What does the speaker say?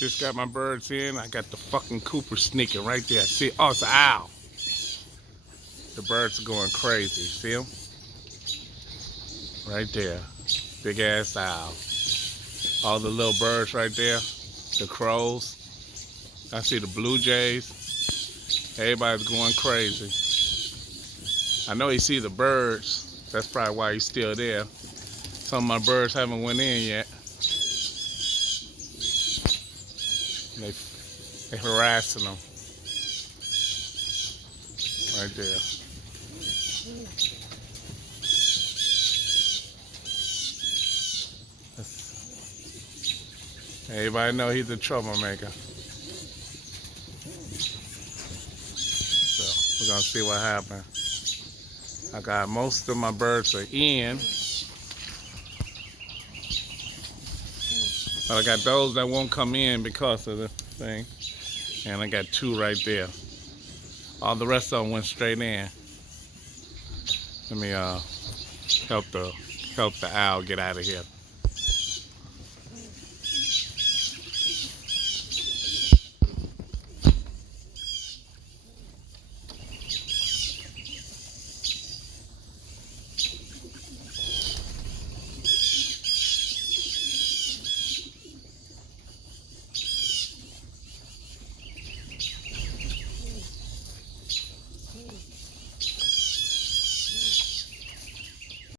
Just got my birds in. I got the fucking Cooper sneaking right there. See? Oh, it's an owl. The birds are going crazy. See him? Right there. Big ass owl. All the little birds right there. The crows. I see the blue jays. Everybody's going crazy. I know he see the birds. That's probably why he's still there. Some of my birds haven't went in yet. They harassing them. Right there. Everybody know he's a troublemaker. So we're gonna see what happens. I got most of my birds are in. But I got those that won't come in because of the thing. And I got 2 right there. All the rest of them went straight in. Let me help the owl get out of here.